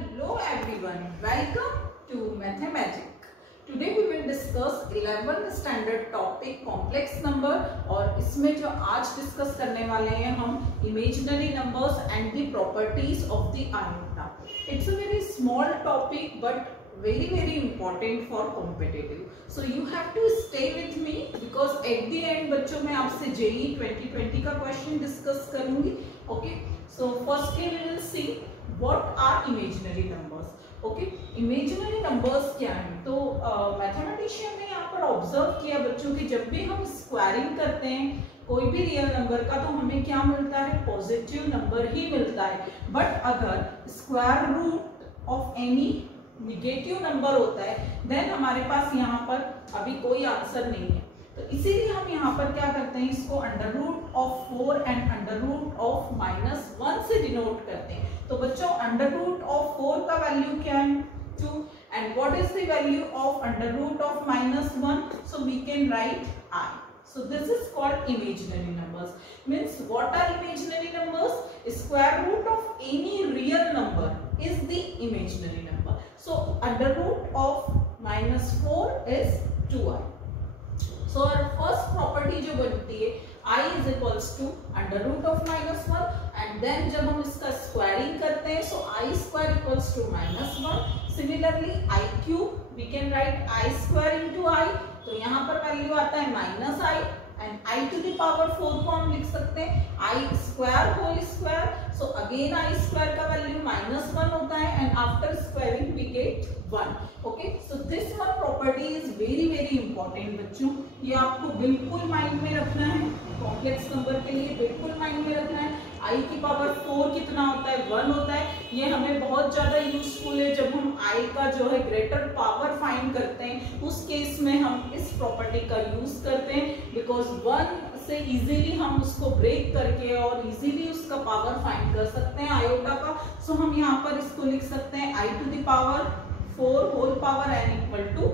Hello everyone, welcome to Mathematic. Today we will discuss 11th standard topic complex number और इसमें जो आज discuss करने वाले हैं हम imaginary numbers and the properties of the iota. It's a very small topic but very important for competitive. So you have to stay with me because at the end बच्चों मैं आपसे JEE 2020 का question discuss करूंगी. Okay, so firstly we will see what are imaginary numbers. Okay, imaginary numbers क्या है? तो mathematician ने यहाँ पर ऑब्जर्व किया बच्चों की जब भी हम स्क्वायरिंग करते हैं कोई भी रियल नंबर का तो हमें क्या मिलता है? पॉजिटिव नंबर ही मिलता है. बट अगर square root of any negative number होता है देन हमारे पास यहाँ पर अभी कोई आंसर नहीं है. तो इसीलिए हम यहाँ पर क्या करते हैं, इसको under root of 4 and under root of -1 से डिनोट करते हैं. तो बच्चों अंडर रूट ऑफ 4 का वैल्यू क्या है? 2. And what is the value of under root of -1? So we can write I. So this is called imaginary numbers. Means what are imaginary numbers? Square root of any real number is the imaginary number. So under root of -4 is 2i. So our first property जो बनती है I is equals to under root of -1 and then जब हम इसका squaring करते हैं so I square equals to -1. Similarly I cube we can write I square into I. तो यहाँ पर वैल्यू आता है -i and I to the power 4 को हम लिख सकते हैं I square whole square. So again I square का वैल्यू -1 होता है and after squaring we get 1. Okay, so this one property is very important बच्चों. ये आपको बिल्कुल माइंड में रखना है. कॉम्प्लेक्स नंबर के लिए बिल्कुल माइंड में रखना है. I की पावर 4 कितना होता है? 1 होता है. ये हमें बहुत ज्यादा यूजफुल है जब हम I का जो है ग्रेटर पावर फाइंड करते हैं. उस केस में हम इस प्रॉपर्टी का यूज करते हैं बिकॉज 1 से इजीली हम उसको ब्रेक करके और इजीली उसका पावर फाइंड कर सकते हैं आयोटा का. सो हम यहाँ पर इसको लिख सकते हैं I to the power 4 whole power n equal to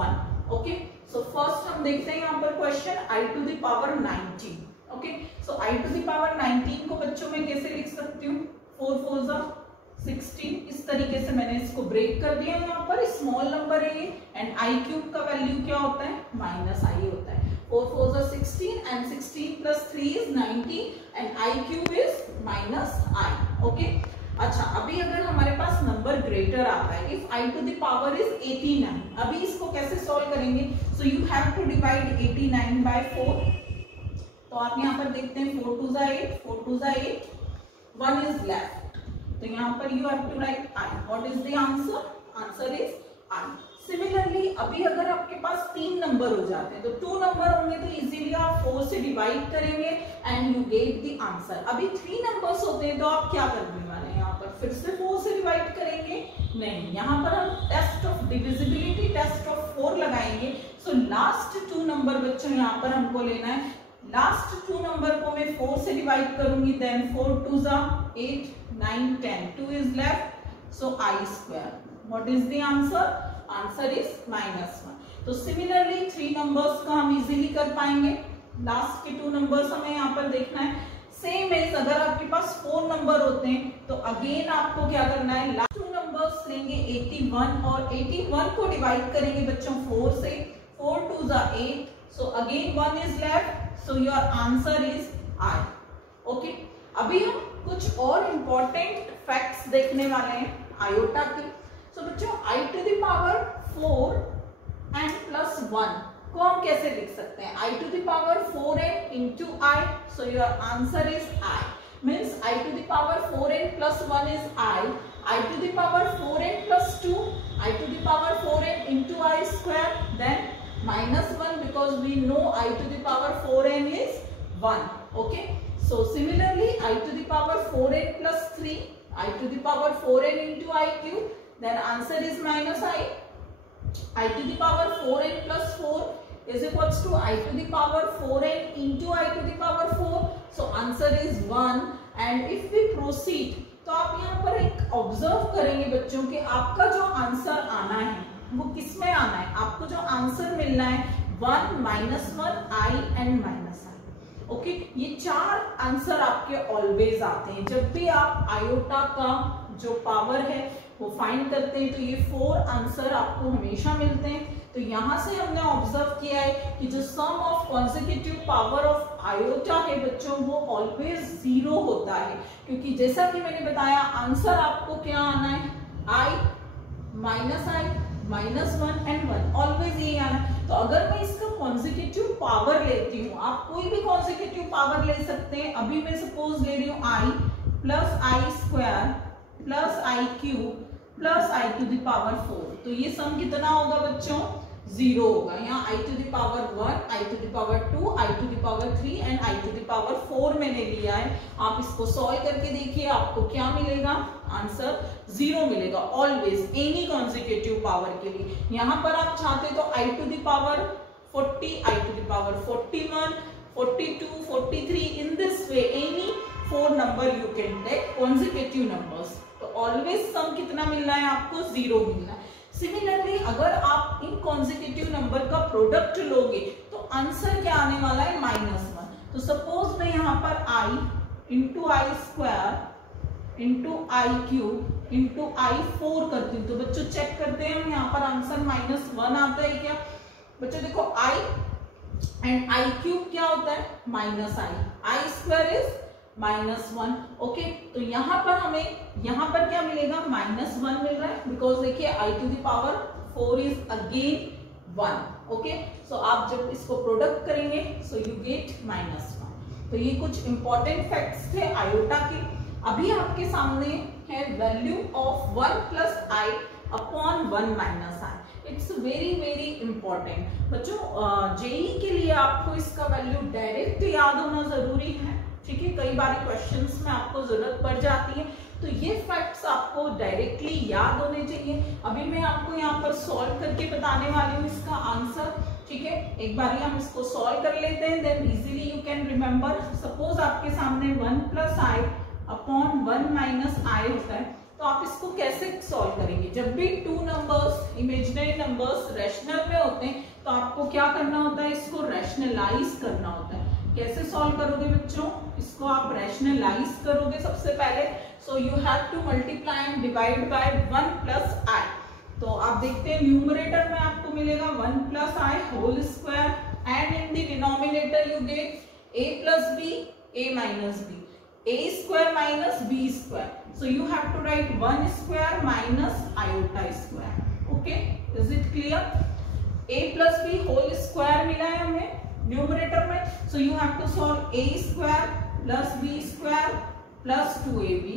1. Okay, so first हम देखते हैं यहाँ पर question I to the power 19. Okay, so I to the power 19 को बच्चों में कैसे लिख सकती हूँ? 4 4 जा 16. इस तरीके से मैंने इसको ब्रेक कर दिया. यहाँ पर स्मॉल नंबर है ये एंड I क्यूब का वैल्यू क्या होता है? -i होता है. 4 4 जा 16 and 16 plus 3 is 19 and I cube is -i. Okay, अच्छा अभी अगर हमारे पास नंबर ग्रेटर आता है if I to the power is 89. अभी इसको कैसे सॉल्व करेंगे? So you have to divide 89 by 4. तो आप यहाँ पर देखते हैं 4 2 जा 8 4 2 जा 8 1 is left. तो यहाँ पर you have to write I. What is the answer? Answer is I. Similarly अभी अगर आपके पास 3 नंबर हो जाते हैं तो 2 नंबर होंगे तो इजीली आप 4 से डिवाइड करेंगे and you get the answer. अभी 3 नंबर्स होते हैं तो आप क्या करने वाले हैं? यहाँ पर फिर से 4 से डिवाइड करेंगे? नहीं, यहाँ पर हम test of divisibility test of 4 लगाएंगे. सो लास्ट 2 नंबर बच्चों यहाँ पर हमको लेना है. लास्ट 2 नंबर को मैं 4 से डिवाइड करूंगी देन 4 2 जा 8 9 10 2 is left. So I square. What is the answer? Answer is -1. तो सिमिलरली 3 नंबर्स का हम इजीली कर पाएंगे. लास्ट के 2 नंबर्स हमें यहाँ पर देखना है. सेम एज अगर आपके पास 4 नंबर होते हैं तो अगेन आपको क्या करना है? लास्ट 2 नंबर्स लेंगे 81 और 81 को डिवाइड करेंगे बच्चों 4 से. 4 2 जा 8. So again 1 is left. So your answer is I. Okay. अभी हम कुछ और इम्पोर्टेंट फैक्ट्स देखने वाले हैं आयोटा की. So बच्चों I to the power 4 and plus 1 को हम कैसे लिख सकते हैं? I to the power 4n into I. So your answer is I. Means I to the power 4n plus 1 is I. I to the power 4n plus 2. I to the power 4n into I square. Then -1 because we know I to the power 4n is 1. Okay. So similarly I to the power 4n plus 3. I to the power 4n into I cube. Then answer is -i. I to the power 4n plus 4 is equals to I to the power 4n into I to the power 4. So answer is 1. And if we proceed, तो आप यहाँ पर एक observe करेंगे बच्चों कि आपका जो आंसर आना है वो किस में आना है? आपको जो आंसर मिलना है 1 -1 I and -i. ओके, ये 4 आंसर आपके ऑलवेज आते हैं जब भी आप आयोटा का जो पावर है वो फाइंड करते हैं, तो ये 4 आंसर आपको हमेशा मिलते हैं। तो यहाँ से हमने ऑब्जर्व किया है कि जो sum of consecutive power of iota है बच्चों, वो ऑलवेज 0 होता है, क्योंकि जैसा कि मैंने बताया आंसर आपको क्या आना है, i माइनस 1 एंड 1, ऑलवेज यही आना है। तो अगर मैं इसका कॉन्सेक्यूटिव पावर लेती हूँ, आप कोई भी कॉन्सेक्यूटिव पावर ले सकते हैं, अभी मैं सपोज ले रही हूँ i plus I square plus I cube plus I to the power 4, तो ये सम कितना होगा बच्चों, 0 होगा। यहाँ i to the power 1, i to the power 2, i to the power 3 and i to the power 4 मैंने लिया है। आप इसको सॉल्व करके देखिए, आपको क्या मिलेगा, आंसर 0 मिलेगा ऑलवेज, एनी कॉन्सेक्यूटिव पावर के लिए। यहाँ पर आप चाहते तो i to the power 40, i to the power 41, 42, 43, in this way any 4 number you can take consecutive numbers. तो ऑलवेज सम कितना मिल रहा है आपको, 0 मिल रहा है। सिमिलरली अगर आप इन कॉन्सेक्यूटिव नंबर का प्रोडक्ट लोगे तो आंसर क्या आने वाला है, -1। तो सपोज मैं यहाँ पर i into I square into I cube into i4 करती हूँ, तो बच्चों चेक करते हैं हम यहाँ पर आंसर -1 आता है क्या। बच्चों देखो i एंड आई क्यूब क्या होता है, -i स्क्वायर इज -1, ओके। तो यहाँ पर हमें यहाँ पर क्या मिलेगा, -1 मिल रहा है, बिकॉज देखिए i to the power 4 is again 1, okay. So आप जब इसको प्रोडक्ट करेंगे सो यू गेट -1। तो ये कुछ इंपॉर्टेंट फैक्ट्स थे आयोटा के। अभी आपके सामने है value of 1 plus i upon 1 minus i। It's very very important बच्चों, जेई के लिए आपको इसका वैल्यू डायरेक्ट याद होना जरूरी है, ठीक है। कई बार क्वेश्चंस में आपको जरूरत पड़ जाती है, तो ये फैक्ट्स आपको डायरेक्टली याद होने चाहिए। अभी मैं आपको यहाँ पर सॉल्व करके बताने वाली हूँ इसका आंसर, ठीक है। एक बार हम इसको सॉल्व कर लेते हैं, then easily you can remember. Suppose आपके सामने 1 plus I upon 1 minus I होता है, तो आप इसको कैसे सॉल्व करेंगे। जब भी 2 नंबर्स इमेजिनरी नंबर्स रैशनल में होते हैं तो आपको क्या करना होता है, इसको रैशनलाइज करना होता है। कैसे सॉल्व करोगे बच्चों, इसको आप रैशनलाइज करोगे सबसे पहले। So you have to multiply and divide by 1 plus i. तो आप देखते हैं न्यूमरेटर में आपको मिलेगा 1 plus i whole square and in the denominator you get a plus b a minus b, a square minus b square. So you have to write 1 square minus iota square, okay. Is it clear. a plus b whole square मिला है हमें numerator में, सो you have to solve a square plus b square plus 2ab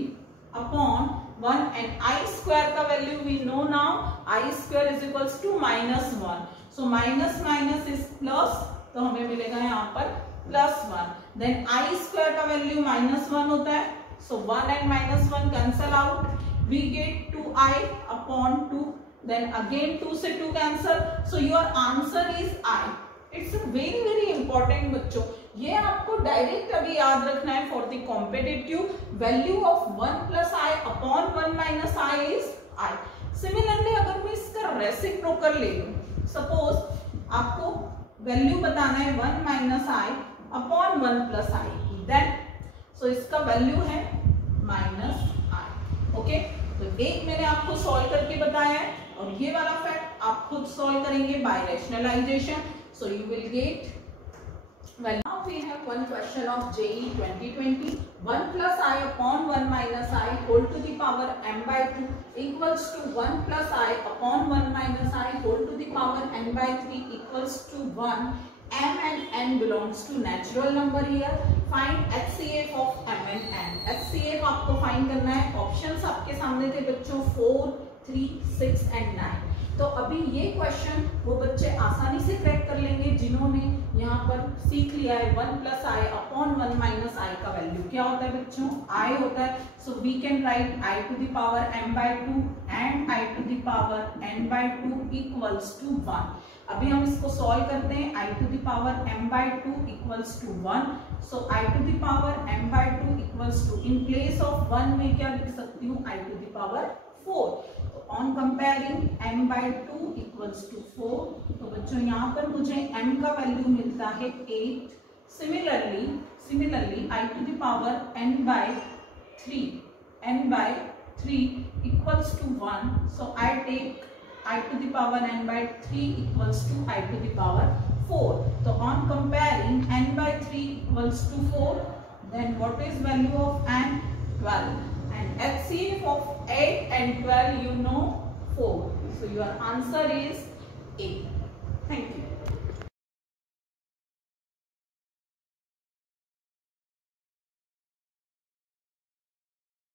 upon 1 and i square का value we know now, i square is equals to -1। So minus minus is plus, तो हमें मिलेगा यहाँ पर +1। देन i स्क्वायर का value -1 होता है, so 1 and -1 cancel out, we get 2i upon 2। Then again 2 से 2 cancel, so your answer is i। It's very very important बच्चों, ये आपको डायरेक्ट अभी याद रखना है for the competitive. Value of 1 plus I upon 1 minus I is i। Similarly अगर मैं इसका रेसिप्रोकल ले लूं, सपोज आपको वैल्यू बताना है 1 माइनस आई अपॉन 1 प्लस आई की, देन सो इसका वैल्यू है -i, ओके। तो एक मैंने आपको सॉल्व करके बताया है, और ये वाला फैक्ट आप खुद सॉल्व करेंगे by rationalisation. So you will get, well now we have one question of JEE 2020, 1 plus I upon 1 minus I whole to the power m by 2 equals to 1 plus I upon 1 minus I whole to the power n by 3 equals to 1. M and n belongs to natural number here. Find HCF of m and n. HCF आपको find करना है। Options आपके सामने थे बच्चों 4, 3, 6 and 9। तो अभी ये क्वेश्चन वो बच्चे आसानी से क्रैक कर लेंगे जिन्होंने यहाँ पर सीख लिया है 1 plus I upon 1 minus i का वैल्यू क्या होता है बच्चों, आई होता है। So we can write i to the power m by 2 and i to the power n by 2 equals to 1। अभी हम इसको सॉल्व करते हैं। I to the power m by 2 equals to 1। So i to the power m by 2 equals to, in place of 1 में क्या लिख सकती हूँ, i to the power 4। On comparing m by 2 equals to 4, तो बच्चों यहाँ पर मुझे m का वैल्यू मिलता है 8। Similarly I to the power n by 3 3 equals to 1. So I take I to the power n by 3 equals to I to the power 4. So on comparing n by 3 equals to 4, then what is value of n? 12. And HCF of 8 and 12 you know 4. So your answer is A. Thank you.